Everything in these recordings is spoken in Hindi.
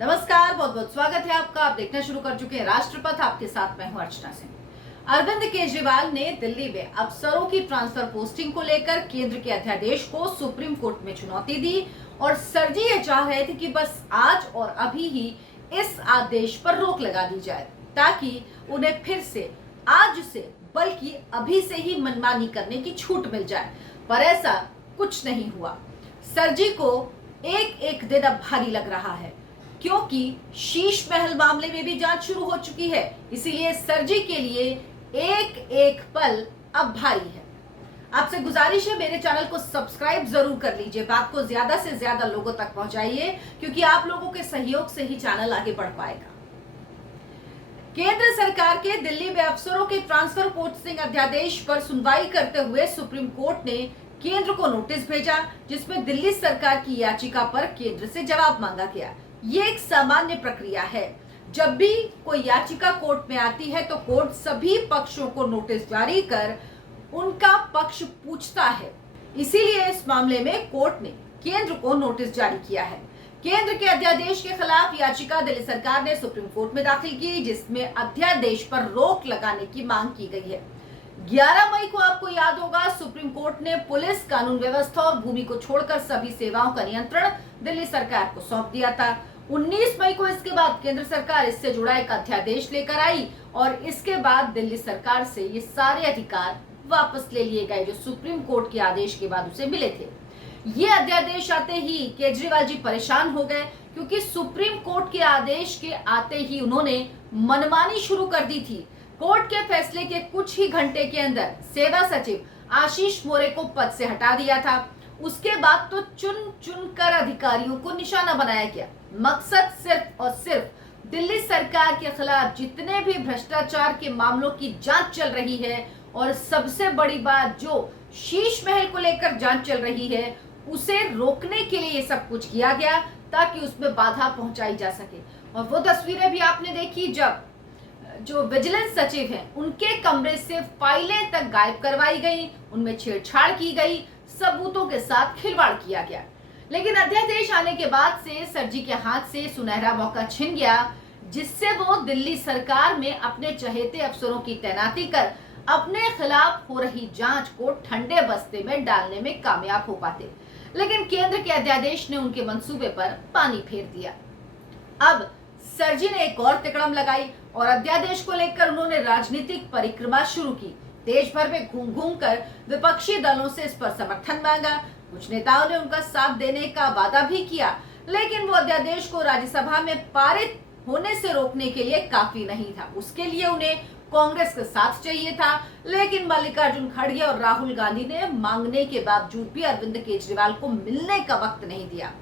नमस्कार, बहुत बहुत स्वागत है आपका। आप देखना शुरू कर चुके हैं राष्ट्रपथ। आपके साथ मैं हूं अर्चना सिंह। अरविंद केजरीवाल ने दिल्ली में अफसरों की ट्रांसफर पोस्टिंग को लेकर केंद्र के अध्यादेश को सुप्रीम कोर्ट में चुनौती दी और सरजी ये चाह रहे थे कि बस आज और अभी ही इस आदेश पर रोक लगा दी जाए ताकि उन्हें फिर से आज से बल्कि अभी से ही मनमानी करने की छूट मिल जाए, पर ऐसा कुछ नहीं हुआ। सरजी को एक एक दिन अब भारी लग रहा है क्योंकि शीश महल मामले में भी जांच शुरू हो चुकी है, इसीलिए सरजी के लिए एक एक पल अब भारी है। आपसे गुजारिश है, मेरे चैनल को सब्सक्राइब जरूर कर लीजिए, बात को ज्यादा से ज्यादा लोगों तक पहुंचाइए क्योंकि आप लोगों के सहयोग से ही चैनल आगे बढ़ पाएगा। केंद्र सरकार के दिल्ली में अफसरों के ट्रांसफर पोस्टिंग अध्यादेश पर सुनवाई करते हुए सुप्रीम कोर्ट ने केंद्र को नोटिस भेजा, जिसमें दिल्ली सरकार की याचिका पर केंद्र से जवाब मांगा गया। ये एक सामान्य प्रक्रिया है। जब भी कोई याचिका कोर्ट में आती है तो कोर्ट सभी पक्षों को नोटिस जारी कर उनका पक्ष पूछता है। इसीलिए इस मामले में कोर्ट ने केंद्र को नोटिस जारी किया है। केंद्र के अध्यादेश के खिलाफ याचिका दिल्ली सरकार ने सुप्रीम कोर्ट में दाखिल की, जिसमें अध्यादेश पर रोक लगाने की मांग की गई है। 11 मई को आपको याद होगा, सुप्रीम कोर्ट ने पुलिस, कानून व्यवस्था और भूमि को छोड़कर सभी सेवाओं का नियंत्रण दिल्ली सरकार को सौंप दिया था। 19 मई को इसके बाद केंद्र सरकार इससे जुड़ा एक अध्यादेश लेकर आई और इसके बाद दिल्ली सरकार से ये सारे अधिकार वापस ले लिए गए जो सुप्रीम कोर्ट के आदेश के बाद उसे मिले थे। ये अध्यादेश आते ही केजरीवाल जी परेशान हो गए क्योंकि सुप्रीम कोर्ट के आदेश के आते ही उन्होंने मनमानी शुरू कर दी थी। कोर्ट के फैसले के कुछ ही घंटे के अंदर सेवा सचिव आशीष मोरे को पद से हटा दिया था। उसके बाद तो चुन चुन कर अधिकारियों को निशाना बनाया गया। मकसद सिर्फ और सिर्फ दिल्ली सरकार के खिलाफ जितने भी भ्रष्टाचार के मामलों की जांच चल रही है और सबसे बड़ी बात जो शीश महल को लेकर जांच चल रही है उसे रोकने के लिए ये सब कुछ किया गया ताकि उसमें बाधा पहुंचाई जा सके। और वो तस्वीरें भी आपने देखी जब जो विजिलेंस सचिव हैं उनके कमरे से फाइलें तक गायब करवाई गई, उनमें छेड़छाड़ की गई, सबूतों के साथ खिलवाड़ किया गया। लेकिन अध्यादेश आने के बाद से सरजी के हाथ से सुनहरा मौका छिन गया, जिससे वो दिल्ली सरकार में अपने चहेते अफसरों की तैनाती कर अपने खिलाफ हो रही जांच को ठंडे बस्ते में डालने में कामयाब हो पाते। लेकिन केंद्र के अध्यादेश ने उनके मंसूबे पर पानी फेर दिया। अब सरजी ने एक और तिकड़म लगाई और अध्यादेश को लेकर उन्होंने राजनीतिक परिक्रमा शुरू की। देश भर में घूम घूम कर विपक्षी दलों से इस पर समर्थन मांगा। कुछ नेताओं ने उनका साथ देने का वादा भी किया, लेकिन वो अध्यादेश को राज्यसभा में पारित होने से रोकने के लिए काफी नहीं था। उसके लिए उन्हें कांग्रेस का साथ चाहिए था, लेकिन मल्लिकार्जुन खड़गे और राहुल गांधी ने मांगने के बावजूद भी अरविंद केजरीवाल को मिलने का वक्त नहीं दिया।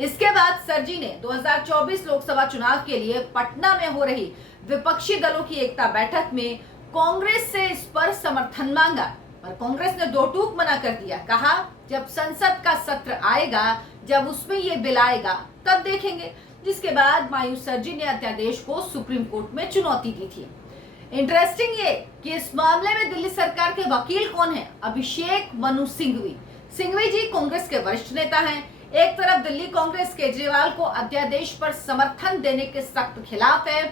इसके बाद सरजी ने 2024 लोकसभा चुनाव के लिए पटना में हो रही विपक्षी दलों की एकता बैठक में कांग्रेस से इस पर समर्थन मांगा, पर कांग्रेस ने दो टूक मना कर दिया। कहा जब संसद का सत्र आएगा, जब उसमें ये बिल आएगा तब देखेंगे। जिसके बाद मायूस सरजी ने अध्यादेश को सुप्रीम कोर्ट में चुनौती दी थी। इंटरेस्टिंग ये कि इस मामले में दिल्ली सरकार के वकील कौन है? अभिषेक मनु सिंघवी। सिंघवी जी कांग्रेस के वरिष्ठ नेता हैं। एक तरफ दिल्ली कांग्रेस केजरीवाल को अध्यादेश पर समर्थन देने के सख्त खिलाफ है,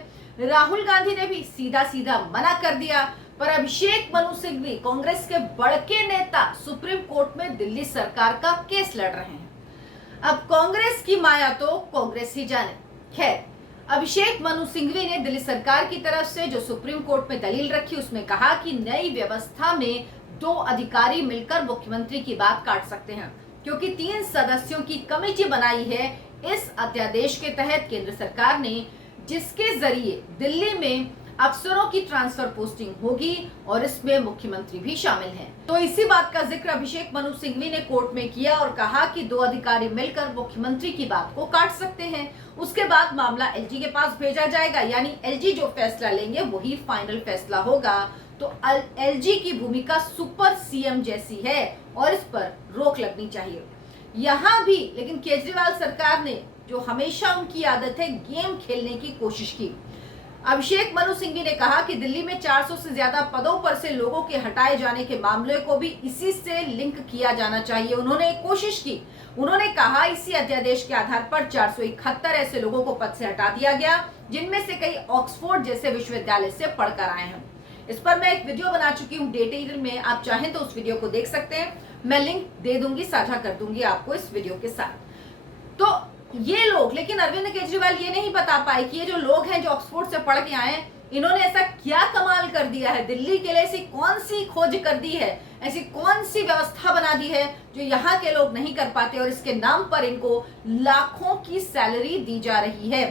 राहुल गांधी ने भी सीधा सीधा मना कर दिया, पर अभिषेक मनु सिंघवी कांग्रेस के बड़के नेता सुप्रीम कोर्ट में दिल्ली सरकार का केस लड़ रहे हैं। अब कांग्रेस की माया तो कांग्रेस ही जाने। खैर, अभिषेक मनु सिंघवी ने दिल्ली सरकार की तरफ से जो सुप्रीम कोर्ट में दलील रखी उसमें कहा कि नई व्यवस्था में 2 अधिकारी मिलकर मुख्यमंत्री की बात काट सकते हैं, क्योंकि 3 सदस्यों की कमेटी बनाई है इस अध्यादेश के तहत केंद्र सरकार ने, जिसके जरिए दिल्ली में अफसरों की ट्रांसफर पोस्टिंग होगी और इसमें मुख्यमंत्री भी शामिल हैं। तो इसी बात का जिक्र अभिषेक मनु सिंघवी ने कोर्ट में किया और कहा कि 2 अधिकारी मिलकर मुख्यमंत्री की बात को काट सकते हैं। उसके बाद मामला एलजी के पास भेजा जाएगा, यानी एलजी जो फैसला लेंगे वही फाइनल फैसला होगा। तो एलजी की भूमिका सुपर सीएम जैसी है और इस पर रोक लगनी चाहिए। यहाँ भी लेकिन केजरीवाल सरकार ने, जो हमेशा उनकी आदत है, गेम खेलने की कोशिश की। अभिषेक मनु सिंघवी ने कहा कि दिल्ली में 400 से ज्यादा पदों पर से लोगों के हटाए जाने के मामले को भी इसी से लिंक किया जाना चाहिए। उन्होंने एक कोशिश की। उन्होंने कहा इसी अध्यादेश के आधार पर 471 ऐसे लोगों को पद से हटा दिया गया जिनमें से कई ऑक्सफोर्ड जैसे विश्वविद्यालय से पढ़कर आए हैं। इस पर मैं एक वीडियो बना चुकी हूँ डिटेल में, आप चाहें तो उस वीडियो को देख सकते हैं। मैं लिंक दे दूंगी, साझा कर दूंगी आपको इस वीडियो के साथ। तो ये लोग, लेकिन अरविंद केजरीवाल ये नहीं बता पाए कि ये जो लोग हैं जो ऑक्सफोर्ड से पढ़ के आए हैं, इन्होंने ऐसा क्या कमाल कर दिया है, दिल्ली के लिए ऐसी कौन सी खोज कर दी है, ऐसी कौन सी व्यवस्था बना दी है जो यहाँ के लोग नहीं कर पाते और इसके नाम पर इनको लाखों की सैलरी दी जा रही है।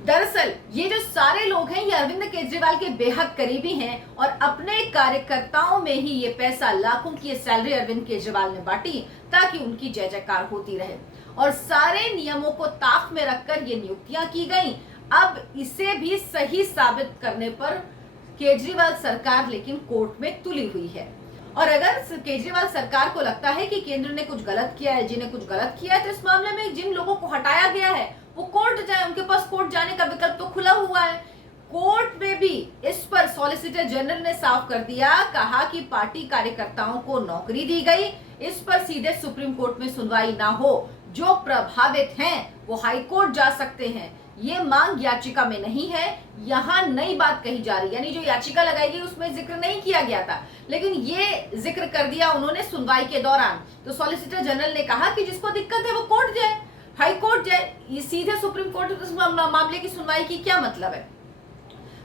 दरअसल ये जो सारे लोग हैं ये अरविंद केजरीवाल के बेहद करीबी हैं और अपने कार्यकर्ताओं में ही ये पैसा, लाखों की सैलरी अरविंद केजरीवाल ने बांटी ताकि उनकी जय जयकार होती रहे और सारे नियमों को ताक में रखकर ये नियुक्तियां की गई। अब इसे भी सही साबित करने पर केजरीवाल सरकार लेकिन कोर्ट में तुली हुई है। और अगर केजरीवाल सरकार को लगता है कि केंद्र ने कुछ गलत किया है, जिन्हें कुछ गलत किया है, तो इस मामले में जिन लोगों को हटाया गया है वो कोर्ट जाए, उनके पास कोर्ट जाने का विकल्प तो खुला हुआ है। कोर्ट में भी इस पर सॉलिसिटर जनरल ने साफ कर दिया, कहा कि पार्टी कार्यकर्ताओं को नौकरी दी गई, इस पर सीधे सुप्रीम कोर्ट में सुनवाई ना हो, जो प्रभावित हैं वो हाई कोर्ट जा सकते हैं। ये मांग याचिका में नहीं है, यहाँ नई बात कही जा रही है, यानी जो याचिका लगाई गई उसमें जिक्र नहीं किया गया था, लेकिन ये जिक्र कर दिया उन्होंने सुनवाई के दौरान। तो सॉलिसिटर जनरल ने कहा कि जिसको दिक्कत है वो कोर्ट जाए, हाई कोर्ट जाए, ये सीधे सुप्रीम कोर्ट इस मामले की सुनवाई की क्या मतलब है।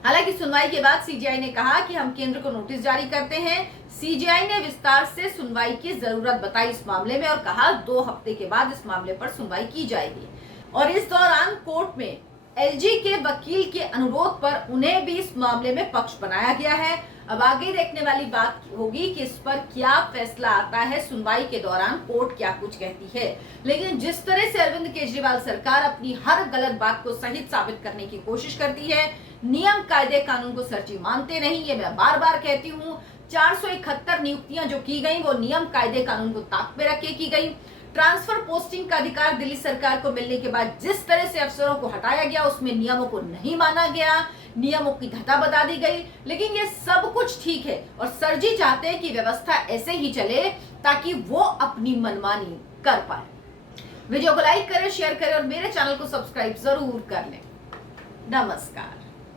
हालांकि सुनवाई के बाद सीजेआई ने कहा कि हम केंद्र को नोटिस जारी करते हैं। सीजेआई ने विस्तार से सुनवाई की जरूरत बताई इस मामले में और कहा 2 हफ्ते के बाद इस मामले पर सुनवाई की जाएगी। और इस दौरान कोर्ट में एलजी के वकील के अनुरोध पर उन्हें भी इस मामले में पक्ष बनाया गया है। अब आगे देखने वाली बात होगी कि इस पर क्या फैसला आता है, सुनवाई के दौरान कोर्ट क्या कुछ कहती है। लेकिन जिस तरह से अरविंद केजरीवाल सरकार अपनी हर गलत बात को सही साबित करने की कोशिश करती है, नियम कायदे कानून को सर जी मानते नहीं, ये मैं बार बार कहती हूँ। 471 नियुक्तियां जो की गई वो नियम कायदे कानून को ताक में रख के की गई। ट्रांसफर पोस्टिंग का अधिकार दिल्ली सरकार को मिलने के बाद जिस तरह से अफसरों को हटाया गया उसमें नियमों को नहीं माना गया, नियमों की धता बता दी गई। लेकिन ये सब कुछ ठीक है और सर जी चाहते हैं कि व्यवस्था ऐसे ही चले ताकि वो अपनी मनमानी कर पाए। वीडियो को लाइक करें, शेयर करें और मेरे चैनल को सब्सक्राइब जरूर कर लें। नमस्कार।